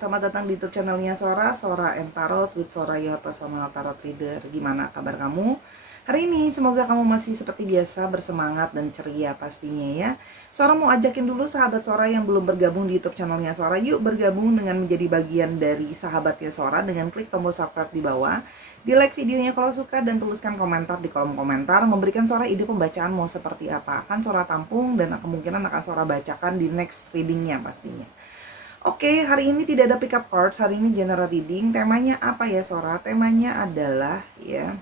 selamat datang di YouTube channelnya Sora and Tarot with Sora, your personal tarot reader. Gimana kabar kamu? Hari ini semoga kamu masih seperti biasa bersemangat dan ceria pastinya ya. Sora mau ajakin dulu sahabat Sora yang belum bergabung di YouTube channelnya Sora. Yuk bergabung dengan menjadi bagian dari sahabatnya Sora dengan klik tombol subscribe di bawah. Di like videonya kalau suka dan tuliskan komentar di kolom komentar. Memberikan Sora ide pembacaan mau seperti apa. Akan Sora tampung dan kemungkinan akan Sora bacakan di next readingnya pastinya. Oke, hari ini tidak ada pick up cards, hari ini general reading. Temanya apa ya Sora? Temanya adalah ya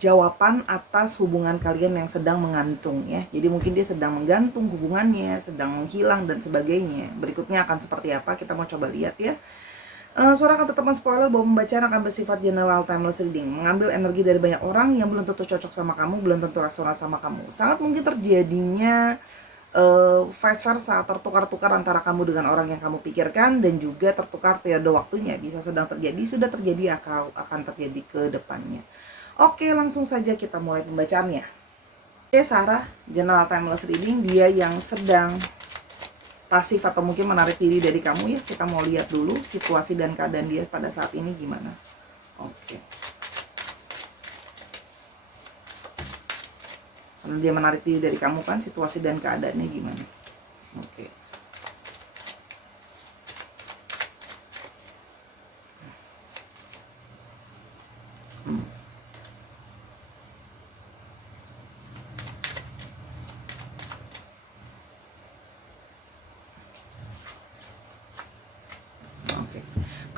jawaban atas hubungan kalian yang sedang menggantung ya. Jadi mungkin dia sedang menggantung hubungannya, sedang menghilang dan sebagainya. Berikutnya akan seperti apa? Kita mau coba lihat ya. Sora akan tetap men-spoiler bahwa pembacaan akan bersifat general timeless reading, mengambil energi dari banyak orang yang belum tentu cocok sama kamu, belum tentu resonat sama kamu. Sangat mungkin terjadinya vice versa, tertukar-tukar antara kamu dengan orang yang kamu pikirkan dan juga tertukar periode waktunya, bisa sedang terjadi, sudah terjadi, akan terjadi ke depannya. Oke, langsung saja kita mulai pembacaannya. Oke, Sarah, general timeless reading, dia yang sedang pasif atau mungkin menarik diri dari kamu ya. Kita mau lihat dulu situasi dan keadaan dia pada saat ini gimana. Oke. Karena dia menarik diri dari kamu kan, situasi dan keadaannya gimana. Oke.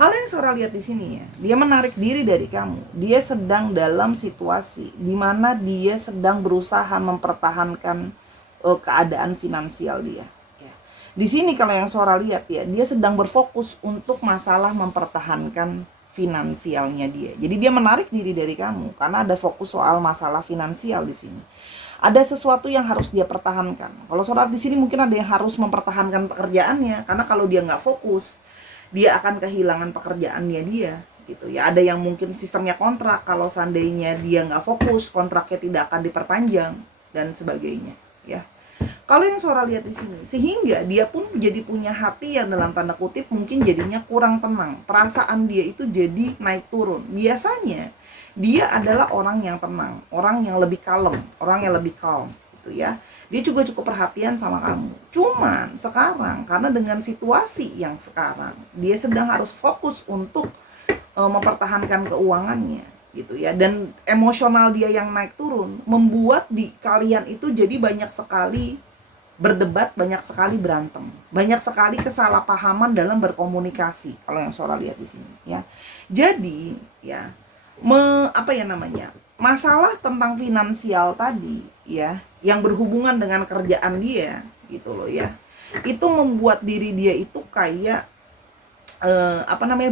Kalau yang Sora lihat di sini ya, dia menarik diri dari kamu. Dia sedang dalam situasi di mana dia sedang berusaha mempertahankan keadaan finansial dia. Ya. Di sini kalau yang Sora lihat ya, dia sedang berfokus untuk masalah mempertahankan finansialnya dia. Jadi dia menarik diri dari kamu karena ada fokus soal masalah finansial di sini. Ada sesuatu yang harus dia pertahankan. Kalau Sora di sini mungkin ada yang harus mempertahankan pekerjaannya, karena kalau dia nggak fokus, dia akan kehilangan pekerjaannya dia gitu ya. Ada yang mungkin sistemnya kontrak, kalau seandainya dia nggak fokus, kontraknya tidak akan diperpanjang dan sebagainya ya. Kalau yang Sora lihat di sini, sehingga dia pun jadi punya hati yang dalam tanda kutip mungkin jadinya kurang tenang. Perasaan dia itu jadi naik turun. Biasanya dia adalah orang yang tenang, orang yang lebih kalem, orang yang lebih calm gitu ya. Dia juga cukup perhatian sama kamu. Cuman sekarang karena dengan situasi yang sekarang, dia sedang harus fokus untuk mempertahankan keuangannya gitu ya. Dan emosional dia yang naik turun membuat di kalian itu jadi banyak sekali berdebat, banyak sekali berantem, banyak sekali kesalahpahaman dalam berkomunikasi. Kalau yang Sora lihat di sini ya. Jadi ya masalah tentang finansial tadi ya, yang berhubungan dengan kerjaan dia gitu loh ya, itu membuat diri dia itu kayak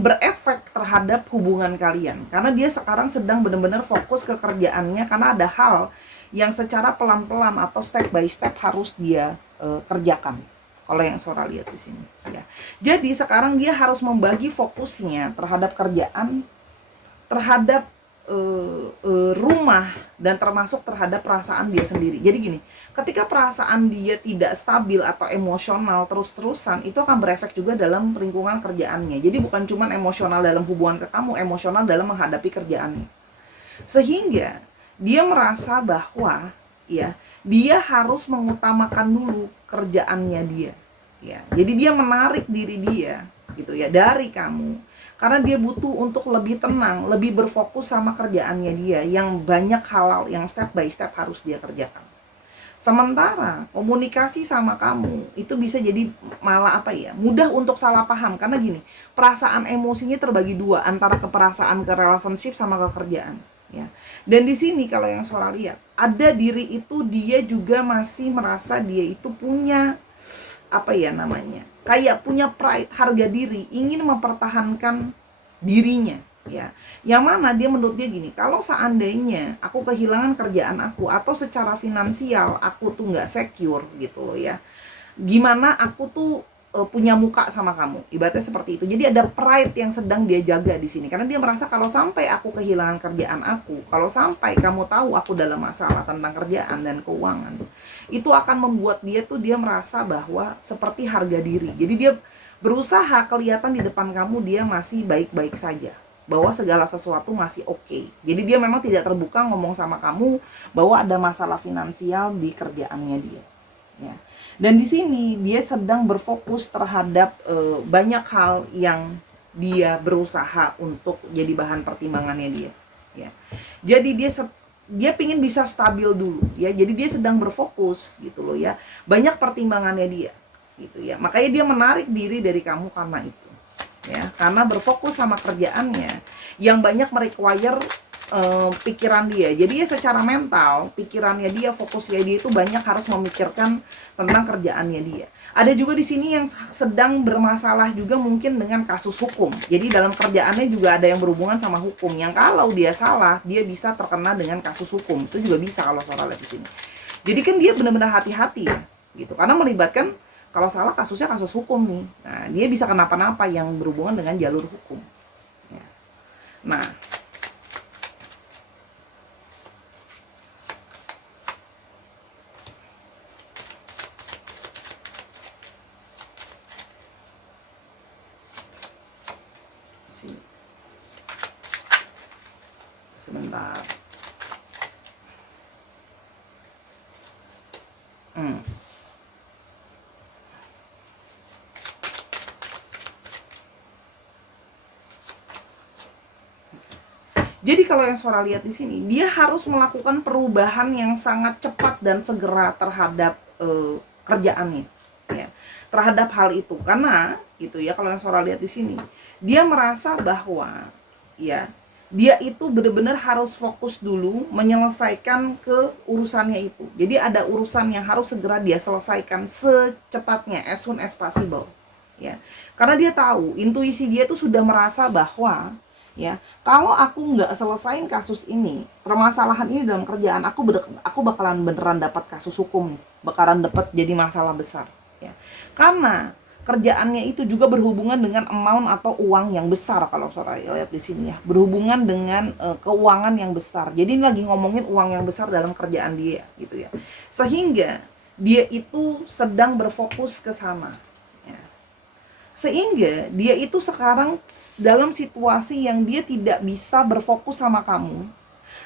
berefek terhadap hubungan kalian, karena dia sekarang sedang benar-benar fokus ke kerjaannya, karena ada hal yang secara pelan-pelan atau step by step harus dia kerjakan. Kalau yang Sora lihat di sini ya, jadi sekarang dia harus membagi fokusnya terhadap kerjaan, terhadap rumah, dan termasuk terhadap perasaan dia sendiri. Jadi gini, ketika perasaan dia tidak stabil atau emosional terus-terusan, itu akan berefek juga dalam lingkungan kerjaannya. Jadi bukan cuma emosional dalam hubungan ke kamu, emosional dalam menghadapi kerjaannya. Sehingga dia merasa bahwa ya, dia harus mengutamakan dulu kerjaannya dia. Ya, jadi dia menarik diri dia gitu ya dari kamu, karena dia butuh untuk lebih tenang, lebih berfokus sama kerjaannya dia yang banyak hal yang step by step harus dia kerjakan. Sementara komunikasi sama kamu itu bisa jadi malah mudah untuk salah paham, karena gini, perasaan emosinya terbagi dua, antara keperasaan ke relationship sama ke kerjaan ya. Dan di sini kalau yang Sora lihat, ada diri itu dia juga masih merasa dia itu punya kayak punya pride, harga diri, ingin mempertahankan dirinya ya. Yang mana dia menurut dia gini, kalau seandainya aku kehilangan kerjaan aku atau secara finansial aku tuh nggak secure gitu loh ya, gimana aku tuh punya muka sama kamu, ibaratnya seperti itu. Jadi ada pride yang sedang dia jaga di sini, karena dia merasa kalau sampai aku kehilangan kerjaan aku, kalau sampai kamu tahu aku dalam masalah tentang kerjaan dan keuangan, itu akan membuat dia merasa bahwa seperti harga diri. Jadi dia berusaha kelihatan di depan kamu dia masih baik-baik saja, bahwa segala sesuatu masih oke. Jadi dia memang tidak terbuka ngomong sama kamu bahwa ada masalah finansial di kerjaannya dia, ya. Dan di sini dia sedang berfokus terhadap banyak hal yang dia berusaha untuk jadi bahan pertimbangannya dia, ya. Jadi dia pingin bisa stabil dulu, ya. Jadi dia sedang berfokus gitu loh, ya. Banyak pertimbangannya dia, gitu ya. Makanya dia menarik diri dari kamu karena itu, ya. Karena berfokus sama kerjaannya yang banyak merequire pikiran dia. Jadi ya secara mental, pikirannya dia, fokusnya dia itu banyak harus memikirkan tentang kerjaannya dia. Ada juga di sini yang sedang bermasalah juga mungkin dengan kasus hukum. Jadi dalam kerjaannya juga ada yang berhubungan sama hukum, yang kalau dia salah, dia bisa terkena dengan kasus hukum. Itu juga bisa kalau salah lihat di sini. Jadi kan dia benar-benar hati-hati, ya, gitu. Karena melibatkan kalau salah kasusnya kasus hukum nih. Nah, dia bisa kenapa-napa yang berhubungan dengan jalur hukum, ya. Nah, sebentar. Jadi kalau yang Sora lihat di sini, dia harus melakukan perubahan yang sangat cepat dan segera terhadap kerjaannya, ya. Terhadap hal itu, karena gitu ya, kalau yang Sora lihat di sini, dia merasa bahwa ya dia itu benar-benar harus fokus dulu menyelesaikan ke urusannya itu. Jadi ada urusan yang harus segera dia selesaikan secepatnya, as soon as possible, ya. Karena dia tahu, intuisi dia itu sudah merasa bahwa ya, kalau aku nggak selesain kasus ini, permasalahan ini dalam kerjaan aku bakalan beneran dapat kasus hukum, bakalan dapat jadi masalah besar, ya. Karena kerjaannya itu juga berhubungan dengan amount atau uang yang besar, kalau Sora lihat di sini, ya, berhubungan dengan keuangan yang besar. Jadi ini lagi ngomongin uang yang besar dalam kerjaan dia, gitu ya. Sehingga dia itu sedang berfokus ke sana, ya. Sehingga dia itu sekarang dalam situasi yang dia tidak bisa berfokus sama kamu.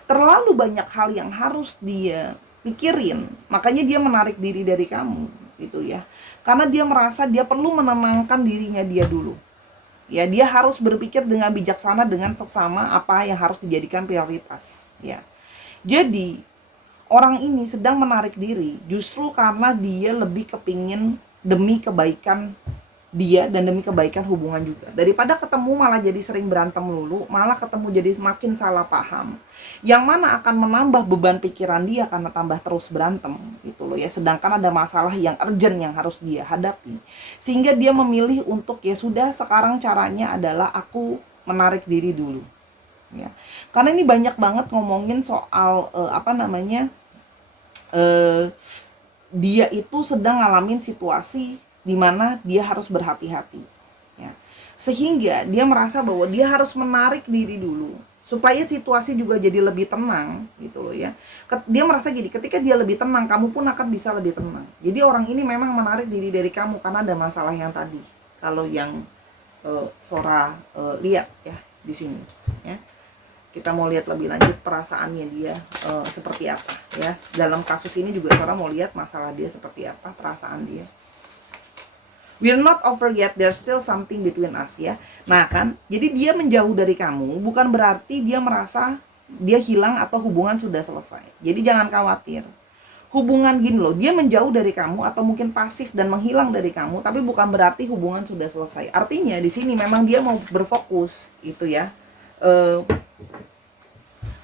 Terlalu banyak hal yang harus dia pikirin, makanya dia menarik diri dari kamu, gitu ya. Karena dia merasa dia perlu menenangkan dirinya dia dulu, ya. Dia harus berpikir dengan bijaksana dengan seksama apa yang harus dijadikan prioritas, ya. Jadi orang ini sedang menarik diri justru karena dia lebih kepingin demi kebaikan dia dan demi kebaikan hubungan juga. Daripada ketemu malah jadi sering berantem lulu, malah ketemu jadi makin salah paham, yang mana akan menambah beban pikiran dia karena tambah terus berantem, gitu loh, ya. Sedangkan ada masalah yang urgent yang harus dia hadapi, sehingga dia memilih untuk ya sudah, sekarang caranya adalah aku menarik diri dulu, ya. Karena ini banyak banget ngomongin soal dia itu sedang ngalamin situasi di mana dia harus berhati-hati, ya. Sehingga dia merasa bahwa dia harus menarik diri dulu supaya situasi juga jadi lebih tenang, gitu loh, ya. Dia merasa gini, ketika dia lebih tenang, kamu pun akan bisa lebih tenang. Jadi orang ini memang menarik diri dari kamu karena ada masalah yang tadi. Kalau yang Sora lihat, ya, di sini, ya. Kita mau lihat lebih lanjut perasaannya dia seperti apa, ya. Dalam kasus ini juga Sora mau lihat masalah dia seperti apa, perasaan dia. We're not over yet, there's still something between us, ya. Nah kan, jadi dia menjauh dari kamu bukan berarti dia merasa dia hilang atau hubungan sudah selesai. Jadi jangan khawatir. Hubungan gini loh, dia menjauh dari kamu atau mungkin pasif dan menghilang dari kamu, tapi bukan berarti hubungan sudah selesai. Artinya di sini memang dia mau berfokus, itu ya,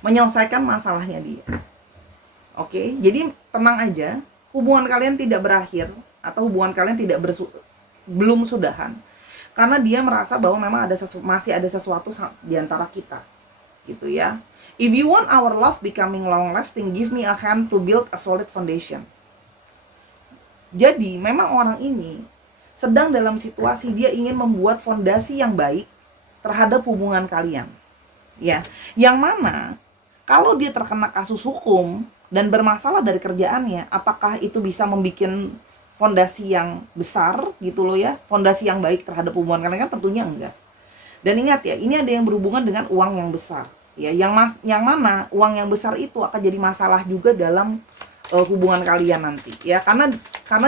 menyelesaikan masalahnya dia. Oke, jadi tenang aja, hubungan kalian tidak berakhir atau hubungan kalian belum sudahan, karena dia merasa bahwa memang masih ada sesuatu di antara kita, gitu ya. If you want our love becoming long lasting, give me a hand to build a solid foundation. Jadi memang orang ini sedang dalam situasi dia ingin membuat fondasi yang baik terhadap hubungan kalian. Ya, yang mana kalau dia terkena kasus hukum dan bermasalah dari kerjaannya, apakah itu bisa membuat fondasi yang besar gitu loh ya, fondasi yang baik terhadap hubungan kalian? Kan tentunya enggak. Dan ingat ya, ini ada yang berhubungan dengan uang yang besar. Ya, yang mana uang yang besar itu akan jadi masalah juga dalam hubungan kalian nanti. Ya, karena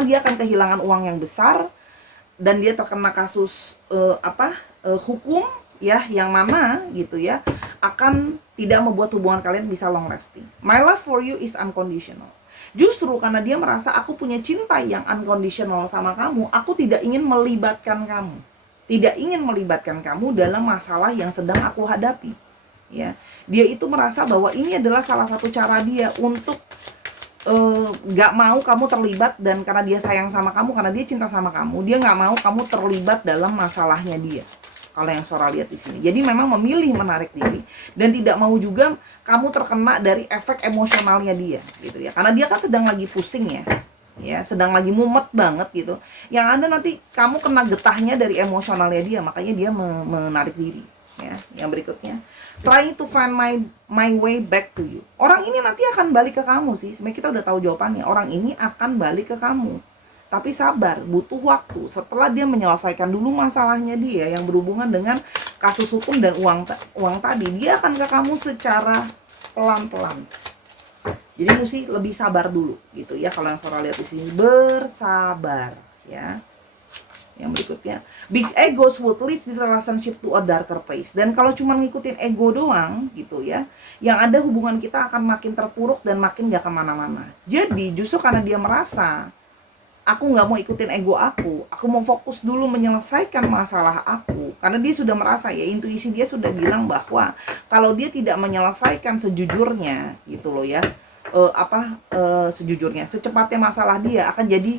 dia akan kehilangan uang yang besar dan dia terkena kasus hukum ya, yang mana gitu ya akan tidak membuat hubungan kalian bisa long lasting. My love for you is unconditional. Justru karena dia merasa aku punya cinta yang unconditional sama kamu, aku tidak ingin melibatkan kamu. Tidak ingin melibatkan kamu dalam masalah yang sedang aku hadapi. Ya, dia itu merasa bahwa ini adalah salah satu cara dia untuk gak mau kamu terlibat, dan karena dia sayang sama kamu, karena dia cinta sama kamu, dia gak mau kamu terlibat dalam masalahnya dia. Kalau yang Sora lihat di sini, jadi memang memilih menarik diri dan tidak mau juga kamu terkena dari efek emosionalnya dia, gitu ya. Karena dia kan sedang lagi pusing ya, sedang lagi mumet banget gitu. Yang ada nanti kamu kena getahnya dari emosionalnya dia, makanya dia menarik diri. Ya, yang berikutnya, trying to find my way back to you. Orang ini nanti akan balik ke kamu sih. Sebenarnya kita udah tahu jawabannya. Orang ini akan balik ke kamu. Tapi sabar, butuh waktu. Setelah dia menyelesaikan dulu masalahnya dia yang berhubungan dengan kasus hukum dan uang tadi, dia akan ke kamu secara pelan-pelan. Jadi mesti lebih sabar dulu gitu ya. Kalau yang Sora lihat di sini, bersabar ya. Yang berikutnya, big egos would lead the relationship to a darker place. Dan kalau cuma ngikutin ego doang gitu ya, yang ada hubungan kita akan makin terpuruk dan makin gak kemana-mana. Jadi justru karena dia merasa aku gak mau ikutin ego aku mau fokus dulu menyelesaikan masalah aku. Karena dia sudah merasa ya, intuisi dia sudah bilang bahwa kalau dia tidak menyelesaikan sejujurnya gitu loh ya, sejujurnya, secepatnya masalah dia akan jadi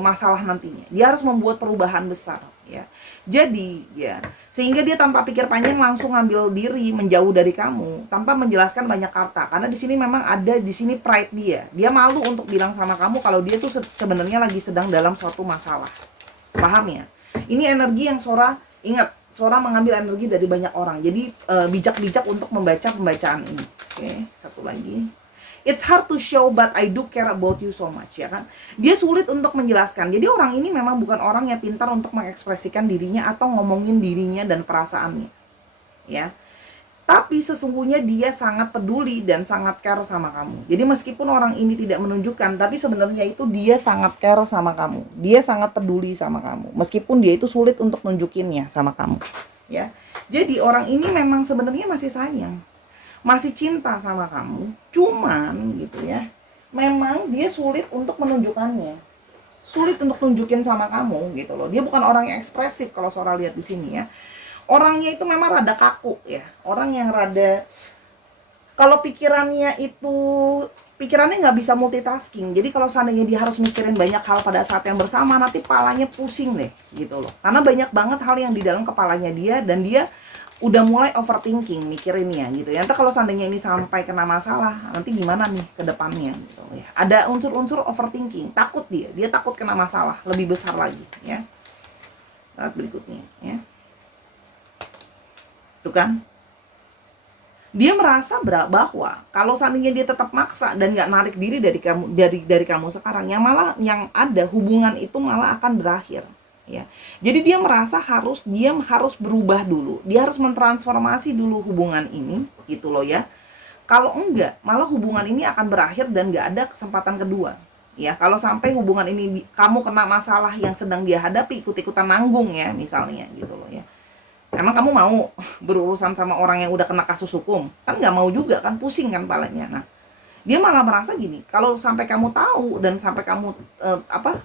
masalah nantinya. Dia harus membuat perubahan besar ya. Jadi ya, sehingga dia tanpa pikir panjang langsung ngambil diri menjauh dari kamu tanpa menjelaskan banyak kata. Karena di sini memang ada di sini pride dia. Dia malu untuk bilang sama kamu kalau dia tuh sebenarnya lagi sedang dalam suatu masalah. Paham ya? Ini energi yang Sora ingat. Sora mengambil energi dari banyak orang. Jadi bijak-bijak untuk membaca pembacaan ini. Oke, satu lagi. It's hard to show but I do care about you so much, ya kan? Dia sulit untuk menjelaskan. Jadi orang ini memang bukan orang yang pintar untuk mengekspresikan dirinya atau ngomongin dirinya dan perasaannya. Ya. Tapi sesungguhnya dia sangat peduli dan sangat care sama kamu. Jadi meskipun orang ini tidak menunjukkan, tapi sebenarnya itu dia sangat care sama kamu. Dia sangat peduli sama kamu. Meskipun dia itu sulit untuk nunjukinnya sama kamu, ya. Jadi orang ini memang sebenarnya masih sayang, masih cinta sama kamu, cuman gitu ya, memang dia sulit untuk menunjukkannya, sulit untuk tunjukin sama kamu gitu loh. Dia bukan orang yang ekspresif kalau Sora lihat di sini ya. Orangnya itu memang rada kaku ya, orang yang rada, kalau pikirannya nggak bisa multitasking. Jadi kalau seandainya dia harus mikirin banyak hal pada saat yang bersama, nanti kepalanya pusing deh gitu loh. Karena banyak banget hal yang di dalam kepalanya dia, dan dia udah mulai overthinking mikirinnya gitu ya. Nanti kalau seandainya ini sampai kena masalah, nanti gimana nih ke depannya gitu ya. Ada unsur-unsur overthinking, takut dia takut kena masalah lebih besar lagi ya. Saat berikutnya ya. Tuh kan? Dia merasa bahwa kalau seandainya dia tetap maksa dan nggak narik diri dari kamu sekarang, yang ada hubungan itu malah akan berakhir. Ya. Jadi dia merasa dia harus berubah dulu. Dia harus mentransformasi dulu hubungan ini gitu loh ya. Kalau enggak, malah hubungan ini akan berakhir dan enggak ada kesempatan kedua. Ya, kalau sampai hubungan ini kamu kena masalah yang sedang dia hadapi, ikut-ikutan nanggung ya misalnya gitu loh ya. Emang kamu mau berurusan sama orang yang udah kena kasus hukum? Kan nggak mau juga kan, pusing kan palanya. Nah, dia malah merasa gini, kalau sampai kamu tahu dan sampai kamu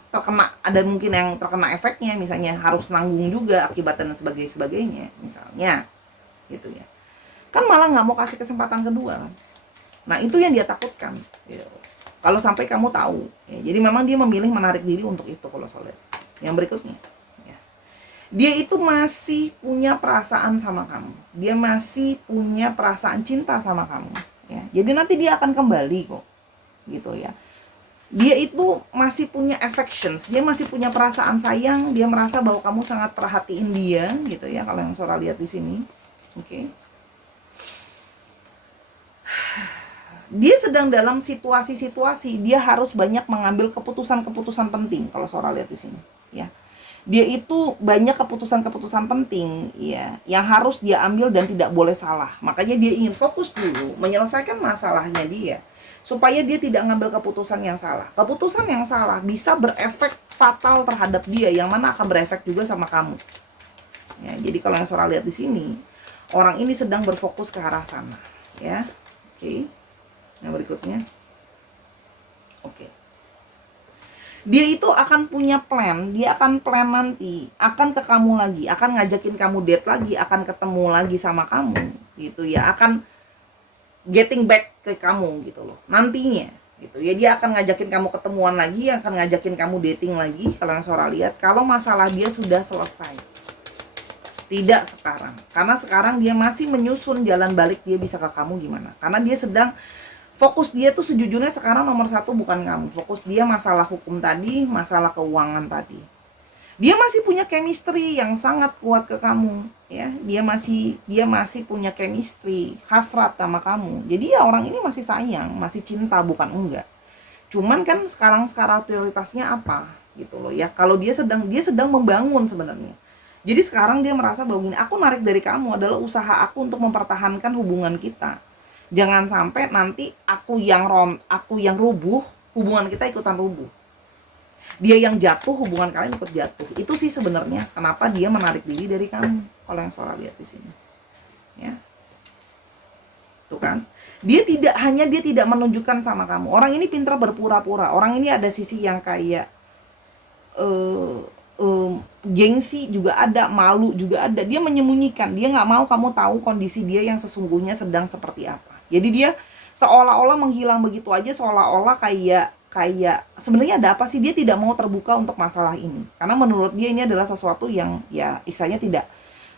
terkena, ada mungkin yang terkena efeknya, misalnya harus nanggung juga akibatnya dan sebagainya misalnya gitu ya, kan malah nggak mau kasih kesempatan kedua kan. Nah itu yang dia takutkan gitu. Kalau sampai kamu tahu ya. Jadi memang dia memilih menarik diri untuk itu. Kalau soal yang berikutnya ya, dia itu masih punya perasaan sama kamu, dia masih punya perasaan cinta sama kamu. Ya, jadi nanti dia akan kembali kok, gitu ya. Dia itu masih punya affections, dia masih punya perasaan sayang, dia merasa bahwa kamu sangat perhatiin dia gitu ya, kalau yang Sora lihat di sini. Oke. Dia sedang dalam situasi-situasi dia harus banyak mengambil keputusan-keputusan penting kalau Sora lihat di sini ya. Dia itu banyak keputusan-keputusan penting ya yang harus dia ambil dan tidak boleh salah. Makanya dia ingin fokus dulu menyelesaikan masalahnya dia supaya dia tidak ngambil keputusan yang salah. Keputusan yang salah bisa berefek fatal terhadap dia yang mana akan berefek juga sama kamu. Ya, jadi kalau yang Sora lihat di sini, orang ini sedang berfokus ke arah sana ya. Oke. Yang berikutnya. Oke. Dia itu akan punya plan, dia akan plan nanti, akan ke kamu lagi, akan ngajakin kamu date lagi, akan ketemu lagi sama kamu gitu ya, akan getting back ke kamu gitu loh nantinya gitu ya. Dia akan ngajakin kamu ketemuan lagi, akan ngajakin kamu dating lagi kalau yang Sora lihat, kalau masalah dia sudah selesai. Tidak sekarang, karena sekarang dia masih menyusun jalan balik dia bisa ke kamu gimana, karena dia sedang fokus dia tuh sejujurnya sekarang nomor satu bukan kamu. Fokus dia masalah hukum tadi, masalah keuangan tadi. Dia masih punya chemistry yang sangat kuat ke kamu, ya. Dia masih punya chemistry, hasrat sama kamu. Jadi ya orang ini masih sayang, masih cinta, bukan enggak. Cuman kan sekarang prioritasnya apa gitu loh ya. Kalau dia sedang membangun sebenarnya. Jadi sekarang dia merasa bahwa gini, aku narik dari kamu adalah usaha aku untuk mempertahankan hubungan kita. Jangan sampai nanti aku yang rubuh, hubungan kita ikutan rubuh. Dia yang jatuh, hubungan kalian ikut jatuh. Itu sih sebenarnya kenapa dia menarik diri dari kamu. Kalau yang Sora lihat di sini. Ya. Tuh kan? Dia tidak menunjukkan sama kamu. Orang ini pintar berpura-pura. Orang ini ada sisi yang kayak gengsi juga ada, malu juga ada. Dia menyembunyikan. Dia nggak mau kamu tahu kondisi dia yang sesungguhnya sedang seperti apa. Jadi dia seolah-olah menghilang begitu aja, seolah-olah kayak sebenarnya ada apa sih. Dia tidak mau terbuka untuk masalah ini karena menurut dia ini adalah sesuatu yang ya istilahnya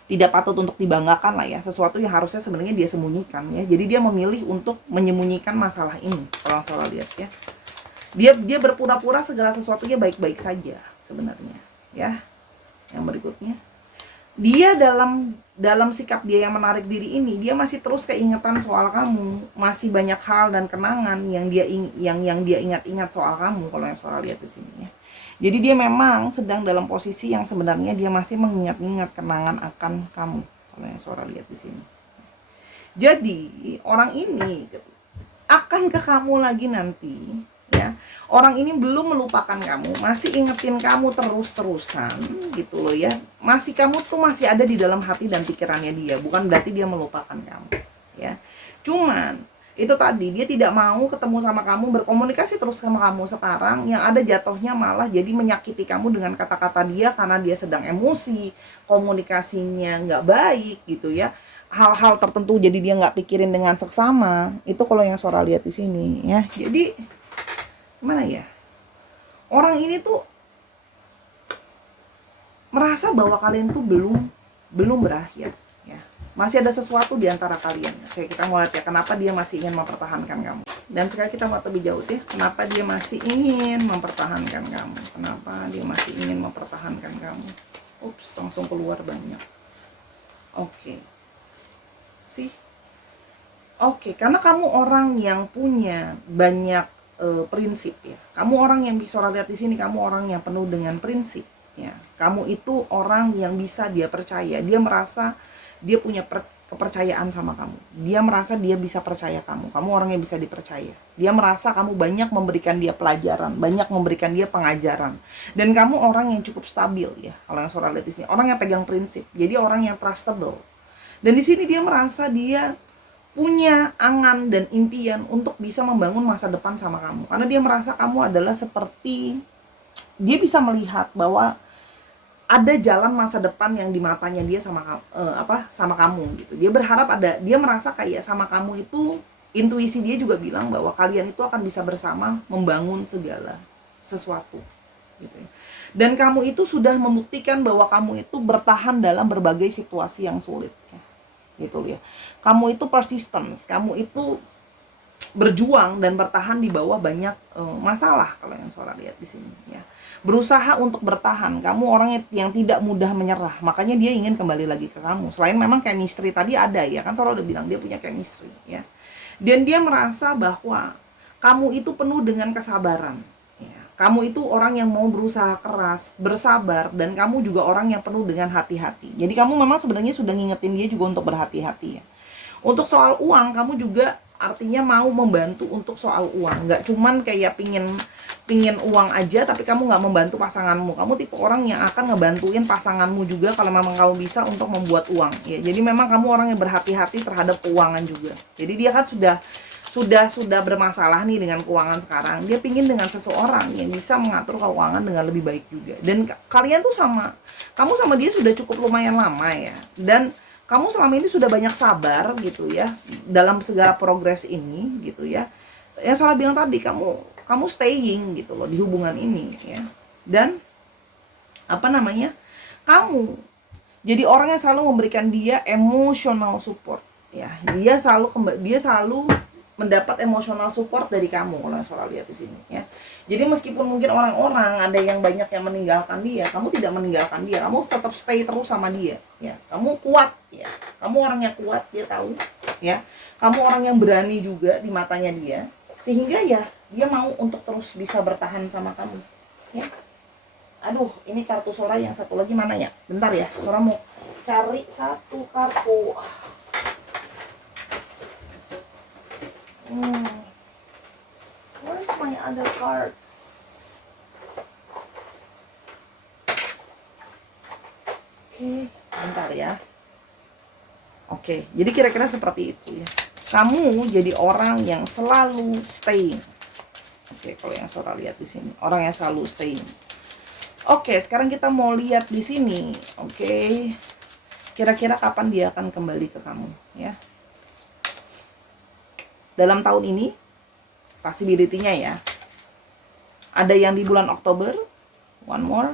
tidak patut untuk dibanggakan lah ya, sesuatu yang harusnya sebenarnya dia sembunyikan ya. Jadi dia memilih untuk menyembunyikan masalah ini. Kalau Sora lihat ya, dia berpura-pura segala sesuatunya baik-baik saja sebenarnya ya. Yang berikutnya, dia dalam sikap dia yang menarik diri ini, dia masih terus keingetan soal kamu, masih banyak hal dan kenangan yang dia ingat-ingat soal kamu kalau yang Sora lihat di sini ya. Jadi dia memang sedang dalam posisi yang sebenarnya dia masih mengingat-ingat kenangan akan kamu kalau yang Sora lihat di sini. Jadi orang ini akan ke kamu lagi nanti ya. Orang ini belum melupakan kamu, masih ingetin kamu terus-terusan gitu loh ya. Kamu tuh masih ada di dalam hati dan pikirannya dia, bukan berarti dia melupakan kamu ya. Cuman itu tadi, dia tidak mau ketemu sama kamu, berkomunikasi terus sama kamu sekarang, yang ada jatuhnya malah jadi menyakiti kamu dengan kata-kata dia karena dia sedang emosi, komunikasinya nggak baik gitu ya. Hal-hal tertentu jadi dia nggak pikirin dengan seksama. Itu kalau yang Sora lihat di sini ya. Jadi gimana ya, orang ini tuh merasa bahwa kalian tuh belum berakhir ya, masih ada sesuatu di antara kalian. Kayak kita mau lihat ya, kenapa dia masih ingin mempertahankan kamu. Dan sekarang kita mau lebih jauh ya, kenapa dia masih ingin mempertahankan kamu, kenapa dia masih ingin mempertahankan kamu. Ups, langsung keluar banyak. Oke. Karena kamu orang yang punya banyak prinsip ya. Kamu orang yang bisa lihat di sini, kamu orang yang penuh dengan prinsip ya. Kamu itu orang yang bisa dia percaya. Dia merasa dia punya kepercayaan sama kamu. Dia merasa dia bisa percaya kamu. Kamu orang yang bisa dipercaya. Dia merasa kamu banyak memberikan dia pelajaran, banyak memberikan dia pengajaran. Dan kamu orang yang cukup stabil ya. Kalau yang Sora lihat di sini, orang yang pegang prinsip. Jadi orang yang trustable. Dan di sini dia merasa dia punya angan dan impian untuk bisa membangun masa depan sama kamu. Karena dia merasa kamu adalah seperti, dia bisa melihat bahwa ada jalan masa depan yang di matanya dia sama kamu gitu. Dia berharap dia merasa kayak sama kamu itu, intuisi dia juga bilang bahwa kalian itu akan bisa bersama membangun segala sesuatu gitu ya. Dan kamu itu sudah membuktikan bahwa kamu itu bertahan dalam berbagai situasi yang sulit ya. Gitu ya. Kamu itu persistence, kamu itu berjuang dan bertahan di bawah banyak masalah kalau yang Sora lihat di sini ya. Berusaha untuk bertahan. Kamu orang yang tidak mudah menyerah. Makanya dia ingin kembali lagi ke kamu. Selain memang chemistry tadi ada ya, kan Sora udah bilang dia punya chemistry ya. Dan dia merasa bahwa kamu itu penuh dengan kesabaran ya. Kamu itu orang yang mau berusaha keras, bersabar, dan kamu juga orang yang penuh dengan hati-hati. Jadi kamu memang sebenarnya sudah ngingetin dia juga untuk berhati-hati ya. Untuk soal uang, kamu juga artinya mau membantu untuk soal uang. Nggak cuman kayak pingin uang aja, tapi kamu nggak membantu pasanganmu. Kamu tipe orang yang akan ngebantuin pasanganmu juga kalau memang kamu bisa untuk membuat uang. Ya, jadi memang kamu orang yang berhati-hati terhadap keuangan juga. Jadi dia kan sudah bermasalah nih dengan keuangan sekarang. Dia pingin dengan seseorang yang bisa mengatur keuangan dengan lebih baik juga. Dan kalian tuh kamu sama dia sudah cukup lumayan lama ya. Dan kamu selama ini sudah banyak sabar gitu ya dalam segala progres ini gitu ya. Yang Sora bilang tadi, kamu staying gitu loh di hubungan ini ya. Dan kamu jadi orang yang selalu memberikan dia emotional support ya. Dia selalu mendapat emotional support dari kamu kalau yang Sora lihat di sini ya. Jadi meskipun mungkin orang-orang ada yang banyak yang meninggalkan dia, kamu tidak meninggalkan dia, kamu tetap stay terus sama dia ya. Kamu kuat ya, kamu orang yang kuat, dia tahu ya. Kamu orang yang berani juga di matanya dia, sehingga ya dia mau untuk terus bisa bertahan sama kamu ya. Aduh, ini kartu Sora yang satu lagi mana ya? Bentar ya, Sora mau cari satu kartu. Where's my other cards? Oke, sebentar ya. Oke, jadi kira-kira seperti itu ya. Kamu jadi orang yang selalu staying. Oke, kalau yang Sora lihat di sini, orang yang selalu staying. Oke, sekarang kita mau lihat di sini. Oke, kira-kira kapan dia akan kembali ke kamu ya? Dalam tahun ini, possibility-nya ya. Ada yang di bulan Oktober, one more.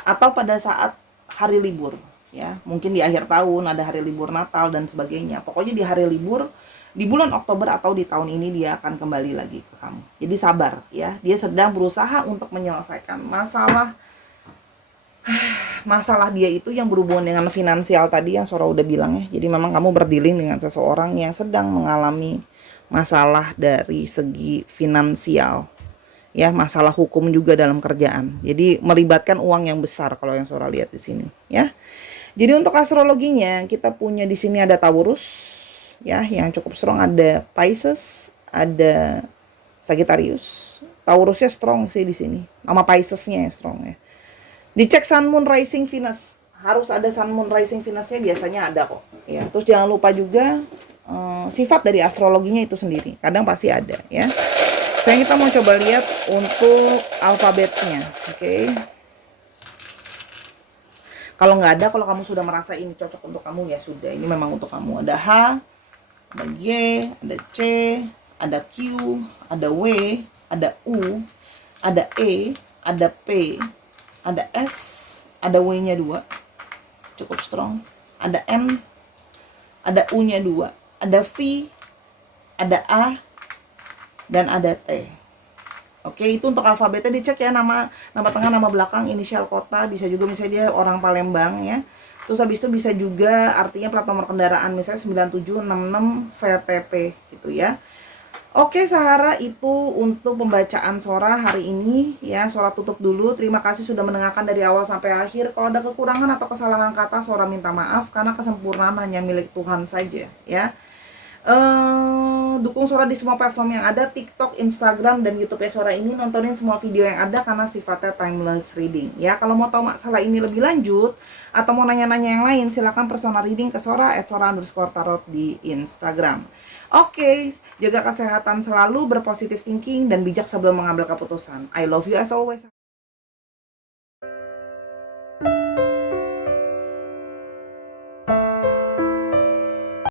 Atau pada saat hari libur ya. Mungkin di akhir tahun ada hari libur Natal dan sebagainya. Pokoknya di hari libur di bulan Oktober atau di tahun ini dia akan kembali lagi ke kamu. Jadi sabar ya. Dia sedang berusaha untuk menyelesaikan masalah dia itu yang berhubungan dengan finansial tadi yang Sora udah bilang ya. Jadi memang kamu berdealing dengan seseorang yang sedang mengalami masalah dari segi finansial ya, masalah hukum juga dalam kerjaan. Jadi melibatkan uang yang besar kalau yang Sora lihat di sini ya. Jadi untuk astrologinya kita punya di sini ada Taurus ya yang cukup strong, ada Pisces, ada Sagittarius. Taurusnya strong sih di sini. Sama Piscesnya yang strong ya. Dicek Sun Moon Rising Venus, harus ada Sun Moon Rising Venusnya, biasanya ada kok ya. Terus jangan lupa juga sifat dari astrologinya itu sendiri, kadang pasti ada ya. Sekarang kita mau coba lihat untuk alfabetnya. Oke. Kalau nggak ada, kalau kamu sudah merasa ini cocok untuk kamu ya sudah, ini memang untuk kamu. Ada H, ada G, ada C, ada Q, ada W, ada U, ada E, ada P, ada S, ada W-nya 2, cukup strong. Ada M, ada U-nya 2, ada V, ada A, dan ada T. Oke, itu untuk alfabetnya. Dicek ya, nama tengah, nama belakang, inisial kota, bisa juga misalnya dia orang Palembang ya. Terus habis itu bisa juga artinya plat nomor kendaraan, misalnya 9766 VTP gitu ya. Oke Sahara, itu untuk pembacaan Sora hari ini ya. Sora tutup dulu. Terima kasih sudah mendengarkan dari awal sampai akhir. Kalau ada kekurangan atau kesalahan kata, Sora minta maaf karena kesempurnaan hanya milik Tuhan saja ya. Dukung Sora di semua platform yang ada, TikTok, Instagram, dan YouTube Sora ini. Nontonin semua video yang ada karena sifatnya timeless reading ya. Kalau mau tahu masalah ini lebih lanjut atau mau nanya-nanya yang lain, silakan personal reading ke Sora @sora_tarot di Instagram. Oke, jaga kesehatan selalu, berpositif thinking, dan bijak sebelum mengambil keputusan. I love you as always.